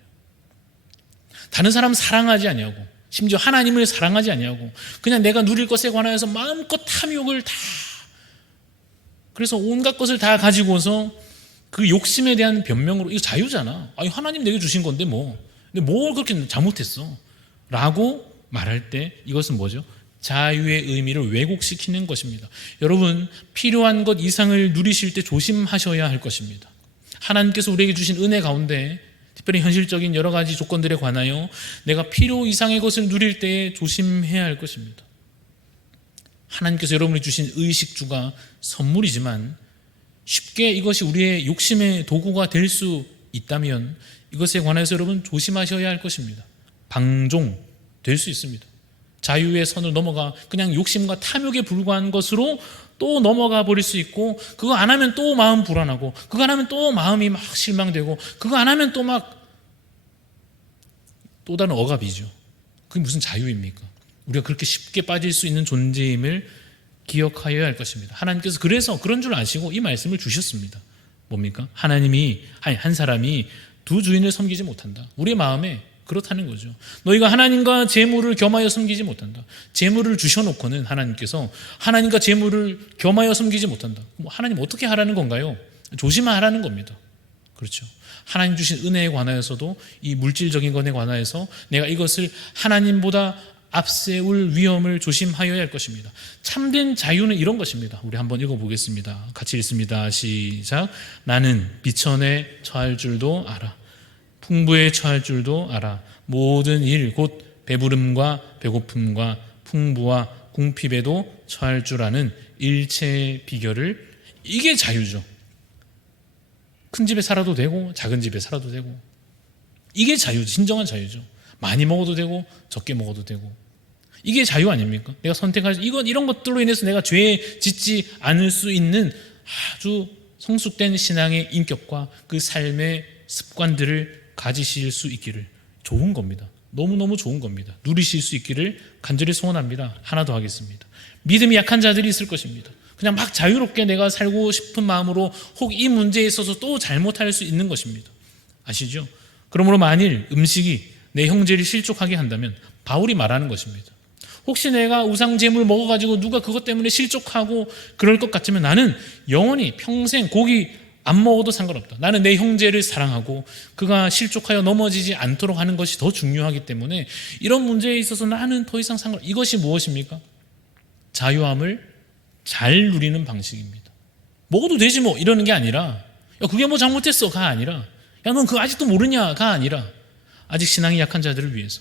다른 사람 사랑하지 아니하고 심지어 하나님을 사랑하지 아니하고 그냥 내가 누릴 것에 관하여서 마음껏 탐욕을 다 그래서 온갖 것을 다 가지고서 그 욕심에 대한 변명으로 이거 자유잖아. 아니 하나님 내게 주신 건데 뭐. 근데 뭘 그렇게 잘못했어? 라고 말할 때 이것은 뭐죠? 자유의 의미를 왜곡시키는 것입니다. 여러분 필요한 것 이상을 누리실 때 조심하셔야 할 것입니다. 하나님께서 우리에게 주신 은혜 가운데 특별히 현실적인 여러 가지 조건들에 관하여 내가 필요 이상의 것을 누릴 때 조심해야 할 것입니다. 하나님께서 여러분이 주신 의식주가 선물이지만 쉽게 이것이 우리의 욕심의 도구가 될 수 있다면 이것에 관해서 여러분 조심하셔야 할 것입니다. 방종될 수 있습니다. 자유의 선을 넘어가 그냥 욕심과 탐욕에 불과한 것으로 또 넘어가 버릴 수 있고 그거 안 하면 또 마음 불안하고 그거 안 하면 또 마음이 막 실망되고 그거 안 하면 또 막 또 다른 억압이죠. 그게 무슨 자유입니까? 우리가 그렇게 쉽게 빠질 수 있는 존재임을 기억하여야 할 것입니다. 하나님께서 그래서 그런 줄 아시고 이 말씀을 주셨습니다. 뭡니까? 한 사람이 두 주인을 섬기지 못한다. 우리의 마음에 그렇다는 거죠. 너희가 하나님과 재물을 겸하여 섬기지 못한다. 재물을 주셔놓고는 하나님께서 하나님과 재물을 겸하여 섬기지 못한다. 하나님 어떻게 하라는 건가요? 조심하라는 겁니다. 그렇죠. 하나님 주신 은혜에 관하여서도 이 물질적인 것에 관하여서 내가 이것을 하나님보다 앞세울 위험을 조심하여야 할 것입니다. 참된 자유는 이런 것입니다. 우리 한번 읽어보겠습니다. 같이 읽습니다. 시작. 나는 비천에 처할 줄도 알아. 풍부에 처할 줄도 알아. 모든 일 곧 배부름과 배고픔과 풍부와 궁핍에도 처할 줄 아는 일체의 비결을 이게 자유죠. 큰 집에 살아도 되고 작은 집에 살아도 되고 이게 자유죠. 진정한 자유죠. 많이 먹어도 되고 적게 먹어도 되고 이게 자유 아닙니까? 내가 선택할 이런 것들로 인해서 내가 죄 짓지 않을 수 있는 아주 성숙된 신앙의 인격과 그 삶의 습관들을 가지실 수 있기를 좋은 겁니다. 너무너무 좋은 겁니다. 누리실 수 있기를 간절히 소원합니다. 하나 더 하겠습니다. 믿음이 약한 자들이 있을 것입니다. 그냥 막 자유롭게 내가 살고 싶은 마음으로 혹 이 문제에 있어서 또 잘못할 수 있는 것입니다. 아시죠? 그러므로 만일 음식이 내 형제를 실족하게 한다면 바울이 말하는 것입니다. 혹시 내가 우상 제물 먹어가지고 누가 그것 때문에 실족하고 그럴 것 같으면 나는 영원히 평생 고기 안 먹어도 상관없다. 나는 내 형제를 사랑하고 그가 실족하여 넘어지지 않도록 하는 것이 더 중요하기 때문에 이런 문제에 있어서 나는 더 이상 상관없다. 이것이 무엇입니까? 자유함을 잘 누리는 방식입니다. 먹어도 되지 뭐 이러는 게 아니라 야 그게 뭐 잘못했어 가 아니라 야 넌 그거 아직도 모르냐 가 아니라 아직 신앙이 약한 자들을 위해서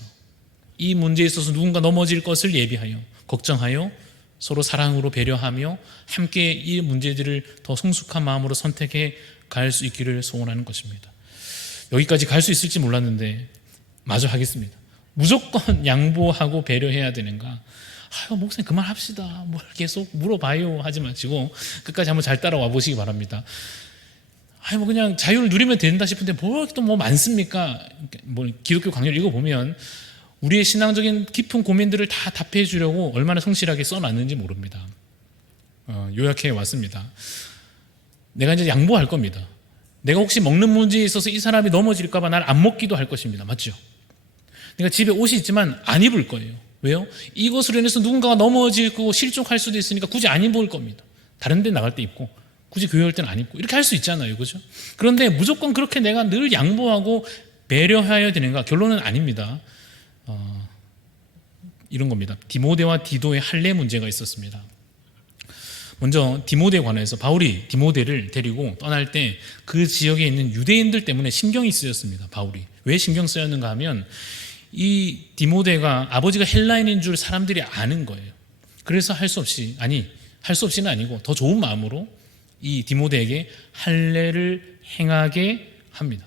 이 문제에 있어서 누군가 넘어질 것을 예비하여 걱정하여 서로 사랑으로 배려하며 함께 이 문제들을 더 성숙한 마음으로 선택해 갈 수 있기를 소원하는 것입니다. 여기까지 갈 수 있을지 몰랐는데 마저 하겠습니다. 무조건 양보하고 배려해야 되는가? 아유 목사님 그만합시다. 뭘 계속 물어봐요 하지 마시고 끝까지 한번 잘 따라와 보시기 바랍니다. 아니 뭐 그냥 자유를 누리면 된다 싶은데 뭘 또 뭐 많습니까? 뭐 기독교 강요를 읽어보면 우리의 신앙적인 깊은 고민들을 다 답해 주려고 얼마나 성실하게 써놨는지 모릅니다. 요약해 왔습니다. 내가 이제 양보할 겁니다. 내가 혹시 먹는 문제에 있어서 이 사람이 넘어질까 봐 날 안 먹기도 할 것입니다. 맞죠? 내가 집에 옷이 있지만 안 입을 거예요. 왜요? 이것으로 인해서 누군가가 넘어지고 실족할 수도 있으니까 굳이 안 입을 겁니다. 다른 데 나갈 때 입고 굳이 교회 올 때는 안 입고 이렇게 할 수 있잖아요. 그죠? 그런데 무조건 그렇게 내가 늘 양보하고 배려해야 되는가? 결론은 아닙니다. 이런 겁니다. 디모데와 디도의 할례 문제가 있었습니다. 먼저 디모데에 관해서 바울이 디모데를 데리고 떠날 때 그 지역에 있는 유대인들 때문에 신경이 쓰였습니다. 바울이 왜 신경 쓰였는가 하면 이 디모데가 아버지가 헬라인인 줄 사람들이 아는 거예요. 그래서 할 수 없이는 아니고 더 좋은 마음으로 이 디모데에게 할례를 행하게 합니다.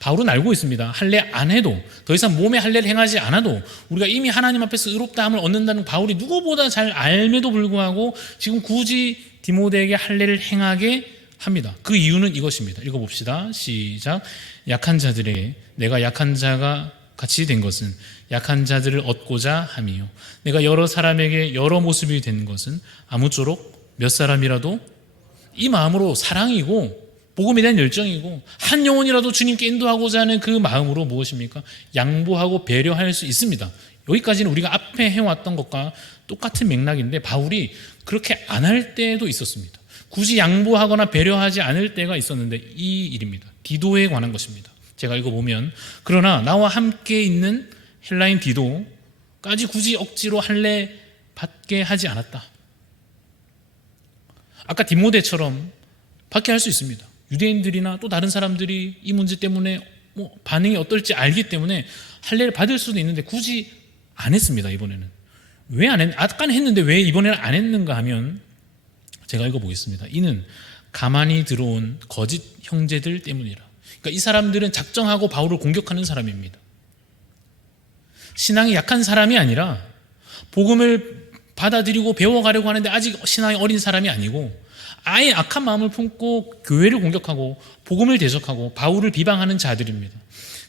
바울은 알고 있습니다. 할례 안 해도 더 이상 몸에 할례를 행하지 않아도 우리가 이미 하나님 앞에서 의롭다함을 얻는다는 바울이 누구보다 잘 알매도 불구하고 지금 굳이 디모데에게 할례를 행하게 합니다. 그 이유는 이것입니다. 읽어봅시다. 시작. 약한 자들에게 내가 약한 자가 같이 된 것은 약한 자들을 얻고자 함이요 내가 여러 사람에게 여러 모습이 된 것은 아무쪼록 몇 사람이라도 이 마음으로 사랑이고 복음에 대한 열정이고 한 영혼이라도 주님께 인도하고자 하는 그 마음으로 무엇입니까? 양보하고 배려할 수 있습니다. 여기까지는 우리가 앞에 해왔던 것과 똑같은 맥락인데 바울이 그렇게 안 할 때도 있었습니다. 굳이 양보하거나 배려하지 않을 때가 있었는데 이 일입니다. 디도에 관한 것입니다. 제가 읽어보면 그러나 나와 함께 있는 헬라인 디도까지 굳이 억지로 할례 받게 하지 않았다. 아까 디모데처럼 받게 할 수 있습니다. 유대인들이나 또 다른 사람들이 이 문제 때문에 반응이 어떨지 알기 때문에 할례를 받을 수도 있는데 굳이 안 했습니다. 이번에는 왜 안 했? 아까는 했는데 왜 이번에는 안 했는가 하면 제가 읽어보겠습니다. 이는 가만히 들어온 거짓 형제들 때문이라. 그러니까 이 사람들은 작정하고 바울을 공격하는 사람입니다. 신앙이 약한 사람이 아니라 복음을 받아들이고 배워가려고 하는데 아직 신앙이 어린 사람이 아니고 아예 악한 마음을 품고 교회를 공격하고 복음을 대적하고 바울을 비방하는 자들입니다.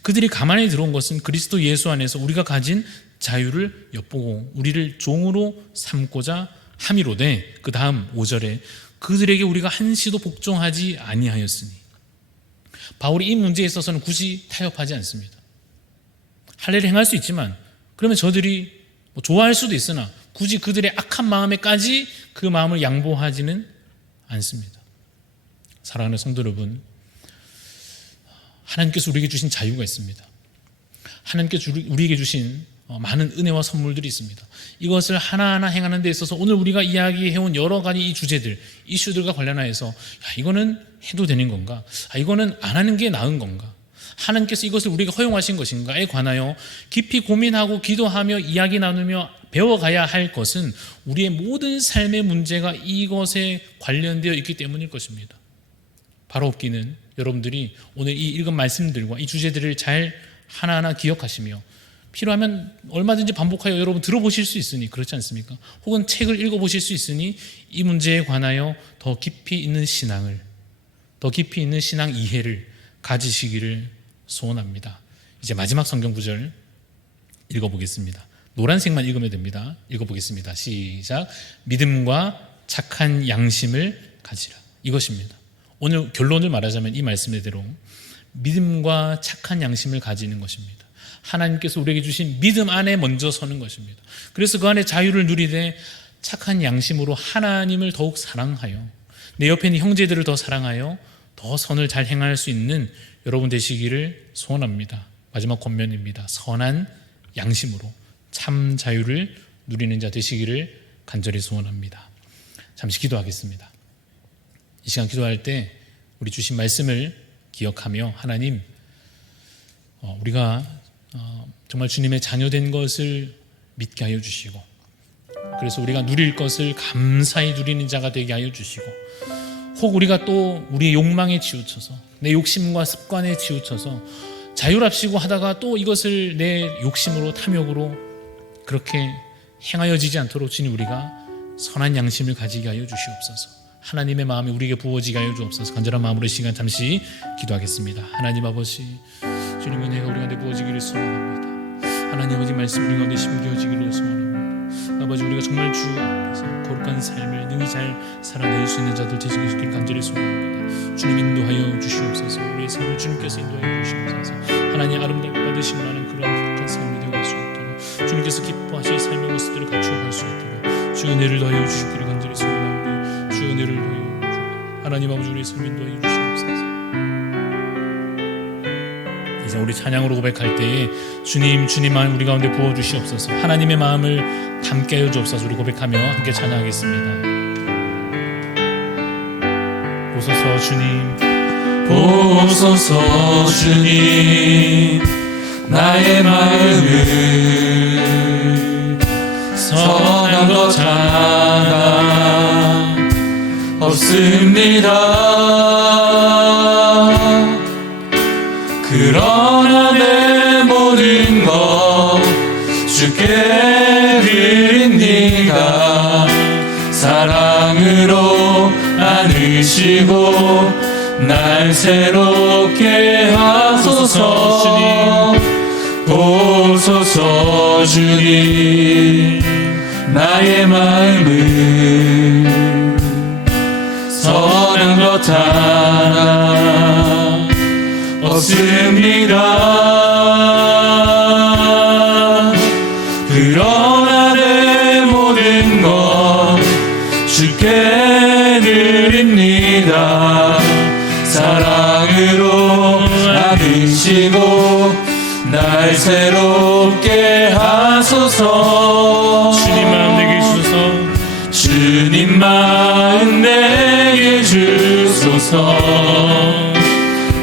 그들이 가만히 들어온 것은 그리스도 예수 안에서 우리가 가진 자유를 엿보고 우리를 종으로 삼고자 함이로되 그 다음 5절에 그들에게 우리가 한시도 복종하지 아니하였으니 바울이 이 문제에 있어서는 굳이 타협하지 않습니다. 할례를 행할 수 있지만 그러면 저들이 좋아할 수도 있으나 굳이 그들의 악한 마음에까지 그 마음을 양보하지는 않습니다. 사랑하는 성도 여러분, 하나님께서 우리에게 주신 자유가 있습니다. 하나님께서 우리에게 주신 많은 은혜와 선물들이 있습니다. 이것을 하나하나 행하는 데 있어서 오늘 우리가 이야기해온 여러 가지 이 주제들, 이슈들과 관련하여서 이거는 해도 되는 건가? 이거는 안 하는 게 나은 건가? 하나님께서 이것을 우리에게 허용하신 것인가에 관하여 깊이 고민하고 기도하며 이야기 나누며 배워가야 할 것은 우리의 모든 삶의 문제가 이것에 관련되어 있기 때문일 것입니다. 바로 없기는 여러분들이 오늘 이 읽은 말씀들과 이 주제들을 잘 하나하나 기억하시며 필요하면 얼마든지 반복하여 여러분 들어보실 수 있으니 그렇지 않습니까? 혹은 책을 읽어보실 수 있으니 이 문제에 관하여 더 깊이 있는 신앙을, 더 깊이 있는 신앙 이해를 가지시기를 소원합니다. 이제 마지막 성경 구절 읽어보겠습니다. 노란색만 읽으면 됩니다. 읽어보겠습니다. 시작. 믿음과 착한 양심을 가지라. 이것입니다. 오늘 결론을 말하자면 이 말씀대로 믿음과 착한 양심을 가지는 것입니다. 하나님께서 우리에게 주신 믿음 안에 먼저 서는 것입니다. 그래서 그 안에 자유를 누리되 착한 양심으로 하나님을 더욱 사랑하여 내 옆에 있는 형제들을 더 사랑하여 더 선을 잘 행할 수 있는 여러분 되시기를 소원합니다. 마지막 권면입니다. 선한 양심으로 참 자유를 누리는 자 되시기를 간절히 소원합니다. 잠시 기도하겠습니다. 이 시간 기도할 때 우리 주신 말씀을 기억하며 하나님, 우리가 정말 주님의 자녀된 것을 믿게 하여 주시고 그래서 우리가 누릴 것을 감사히 누리는 자가 되게 하여 주시고 혹 우리가 또 우리의 욕망에 치우쳐서 내 욕심과 습관에 치우쳐서 자유랍시고 하다가 또 이것을 내 욕심으로 탐욕으로 그렇게 행하여지지 않도록 주님 우리가 선한 양심을 가지게 하여 주시옵소서. 하나님의 마음이 우리에게 부어지게 하여 주옵소서. 간절한 마음으로 이 시간 잠시 기도하겠습니다. 하나님 아버지, 주님 은혜가 우리 가운데 부어지기를 소원합니다. 하나님 아버지 말씀 우리 가운데 심겨지기를 소원합니다. 아버지 우리가 정말 주 앞에서 거룩한 삶을 능히 잘 살아낼 수 있는 자들 되시길 간절히 소원합니다. 주님 인도하여 주시옵소서. 우리의 삶을 주님께서 인도하여 주시옵소서. 하나님 아름답게 받으실 만한 그런 행복한 삶이 되어갈 수 있도록 주님께서 기뻐하실 삶의 모습들을 갖추어갈 수 있도록 주의 은혜를 더하여 주시기를 간절히 소원합니다. 주의 은혜를 더하여 주시옵소서. 하나님 아버지 우리의 삶을 인도하여 주시옵소서. 이제 우리 찬양으로 고백할 때에 주님만 우리 가운데 부어주시옵소서. 하나님의 마음을 담게 하여 주옵소서. 우리 고백하며 함께 찬양하겠습니다. 보소서 주님, 보소서 주님, 나의 마음을 선한 것 하나 없습니다. 그러나 내 모든 것 주께 드립니다. 사랑으로 안으시고 날 새롭게 하소서. 보소서 주님, 나의 마음을 선한 것 하나 없습니다. 그러나 내 모든 것 주께 드립니다. 사랑으로 안으시고 날 새롭게 하소서. 주님 마음 내게 주소서. 주님 마음 내게 주소서.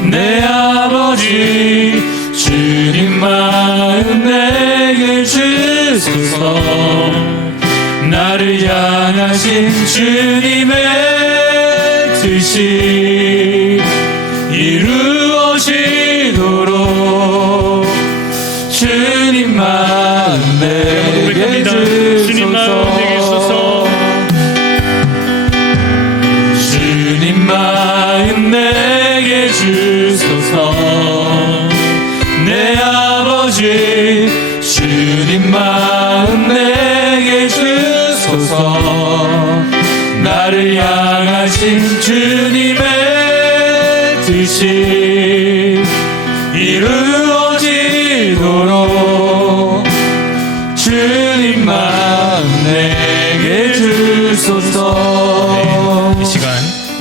내 아버지 주님 마음 내게 주소서. 나를 향하신 주님의 뜻이 이루어지도록 주님 마음 내게 주소서. 주님 마음 내게 주소서. 주님 마음 내게 주소서. 내 아버지 주님 마음 내게 주소서. 나를 향하신 주님의 뜻이 이루어지도록 주님 마음 내게 주소서. 이 시간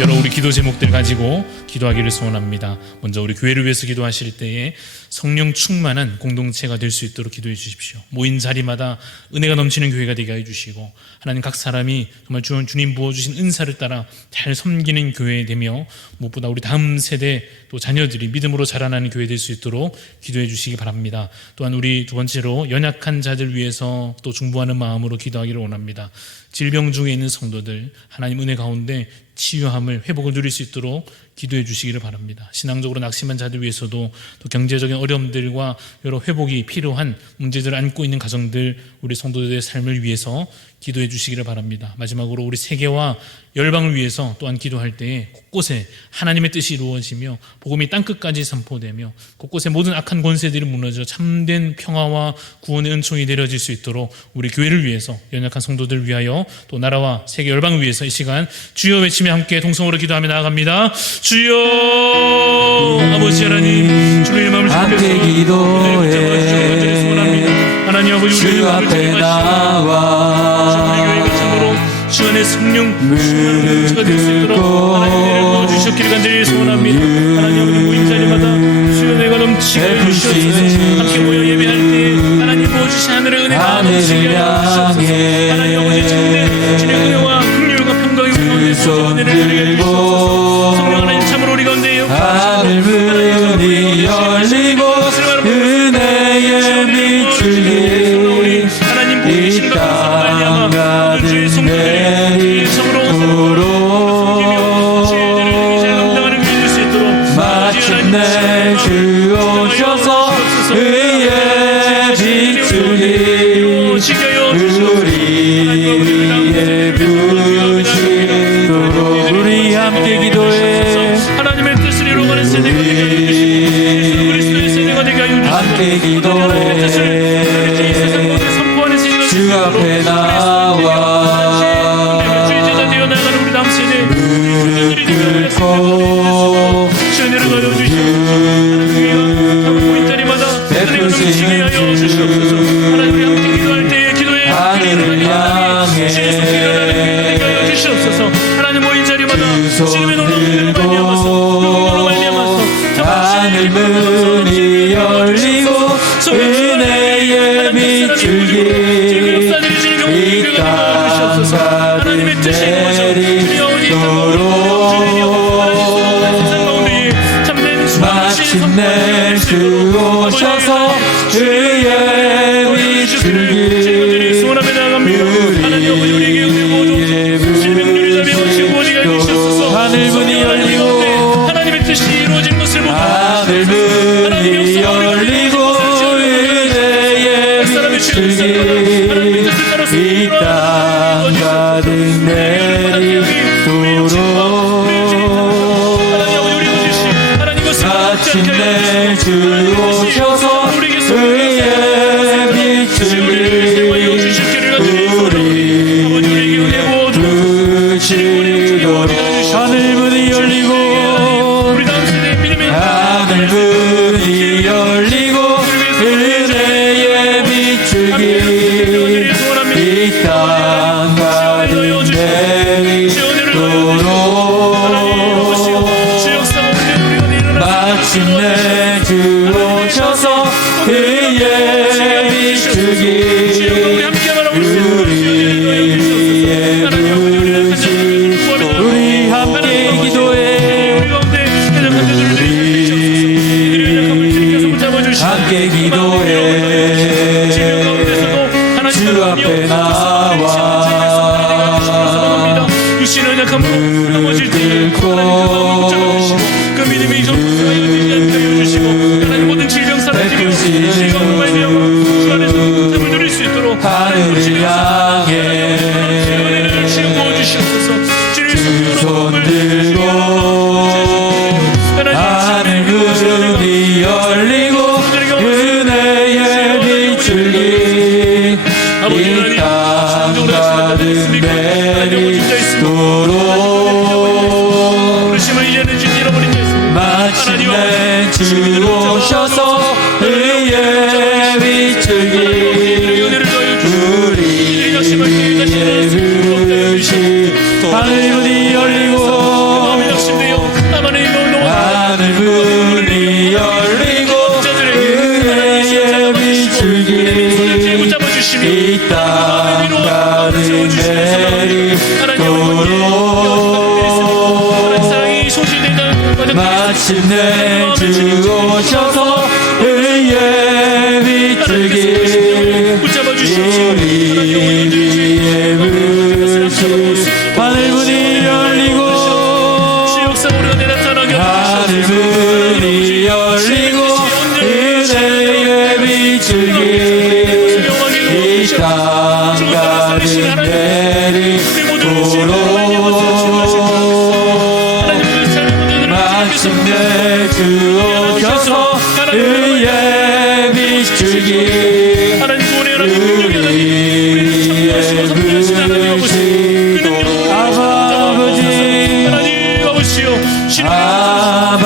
여러 우리 기도 제목들 가지고 기도하기를 소원합니다. 먼저 우리 교회를 위해서 기도하실 때에 성령 충만한 공동체가 될 수 있도록 기도해 주십시오. 모인 자리마다 은혜가 넘치는 교회가 되게 해주시고 하나님 각 사람이 정말 주님 부어주신 은사를 따라 잘 섬기는 교회 되며 무엇보다 우리 다음 세대 또 자녀들이 믿음으로 자라나는 교회 될 수 있도록 기도해 주시기 바랍니다. 또한 우리 두 번째로 연약한 자들 위해서 또 중보하는 마음으로 기도하기를 원합니다. 질병 중에 있는 성도들 하나님 은혜 가운데 치유함을 회복을 누릴 수 있도록 기도해 주시기를 바랍니다. 신앙적으로 낙심한 자들 위해서도 또 경제적인 어려움들과 여러 회복이 필요한 문제들을 안고 있는 가정들 우리 성도들의 삶을 위해서 기도해 주시기를 바랍니다. 마지막으로 우리 세계와 열방을 위해서 또한 기도할 때에 곳곳에 하나님의 뜻이 이루어지며 복음이 땅끝까지 선포되며 곳곳에 모든 악한 권세들이 무너져 참된 평화와 구원의 은총이 내려질 수 있도록 우리 교회를 위해서 연약한 성도들을 위하여 또 나라와 세계 열방을 위해서 이 시간 주여 외치며 함께 동성으로 기도하며 나아갑니다. 주여 아버지 하나님 주님의 마음을 함께 기도해. 하나님 아버지 주 앞에 나와 주 안에 성령 무릎 충만한 될수 있도록 하나님을 부어주셨기를 간절히 소원합니다. 하나님 아버지 모임 자리마다 주의 은혜가 넘치게 해주시옵소서. 함께 모여 예배할 때 하나님 부어주신 하늘의 은혜가 넘치게 해주시옵소서. 하나님 아버지 참된 주의 은혜와 긍휼과 평강이 우리 가운데 부어져 은혜를 누리게 해주시옵소서. 성령 하나님 참으로 우리 가운데 하늘 문이 열리고 은혜의 빛을 하나님 보이신 이 땅 가득 내리도록 마침내 주 오셔서 의의 빛을 우리의 부시도록 우리 함께 기도해. 하나님의 뜻을 이루어가는 세대가 되게 하여 주시고 그리스도의 세대가 되게 하여 주시고 함께 기도해. 주 앞에 나와 무릎 꿇고 마침내 주 오셔서 의의 비추기 소원하며 나아갑니다. 하나님 아버지 우리에게 은혜 부어주옵소서. 질병률이 잡혀오시고 오직 알게 주옵소서. 하늘문이 열리고 하나님의 뜻이 이루어지는 것을 보고 하늘문이 열리고 은혜의 비추기 이 땅 가득 내리도록 마침내 주 오셔서 의의 비추기 부치도록 하늘문이 열리고 하늘문이 열리고 은혜의 비추기 이 땅 가득 내리도록 마침내 주 오셔서 의의 비추기 우리의 부르심 우리 함께 기도해 함께 기도해 주 앞에 나와 육신의 약함으로 넘어질 때 꿇고 그 믿음이 정수가 이루어지지 않게 해주시고 하나님 모든 질병 사라지며 즐거움을 말미암아 주 안에서 잠을 누릴 수 있도록 하늘을 향해 은혜를 지어 부어주시옵소서. 주의 두 손 들고 하늘문이 열리고 은혜의 비추기 이 땅 가득 내리도록 마침내 주 오셔서 의의 비추기 우리의 부르심 하늘문이 열리고 하늘문이 열리고 은혜의 비추기 이 땅 가득 내리도록 마침내 주 오셔서 의의 비추기 우리의 부르심 하늘문이 열리고 하늘문이 열리고 은혜의 비추기 이 땅 가득 내리도록 마침내 주 오셔서 의의 비추기 우리의 부르심 아바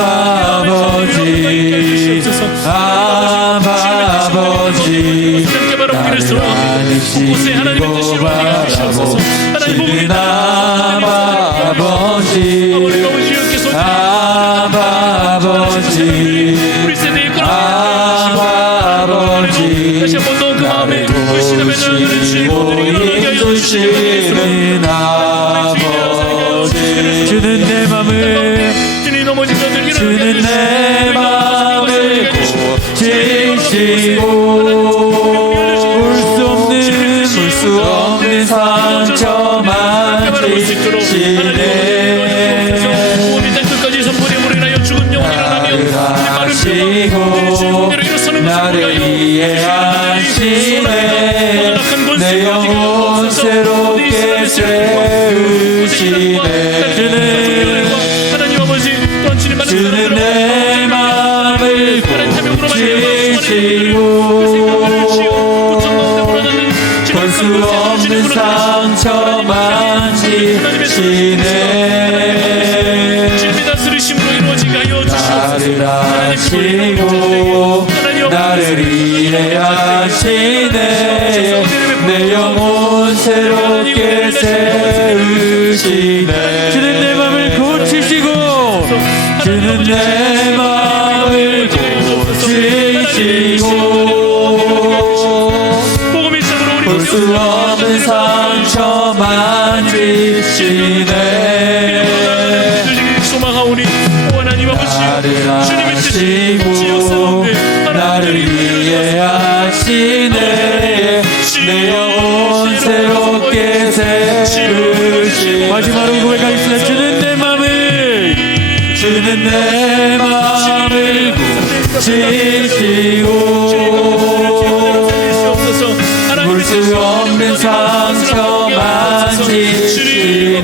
아버지 나를 안으시고 바라보시는 아버지 아버지 나를 보시고 인도시는 아버지 주는 내 맘을 고치시고 울 수 없는 상처 만지시네 나를 이해하시네 내 영혼 새롭게 세우시네 주는 내 맘을 고치시고 볼 수 없는 상처 만지시네 나를 아시고 나를 이해하시네 내 영혼 새롭게 세우시네 주는 내 맘을 고치시고 주는 내 맘을 고치시고 볼 수 없는 상처 만지시네 소망하오니 오 하나님 아버지 나를 아시고 마지막으로 고백하겠습니다. 주는 내 맘을 고치시고 물 수 없는 상처 만지시네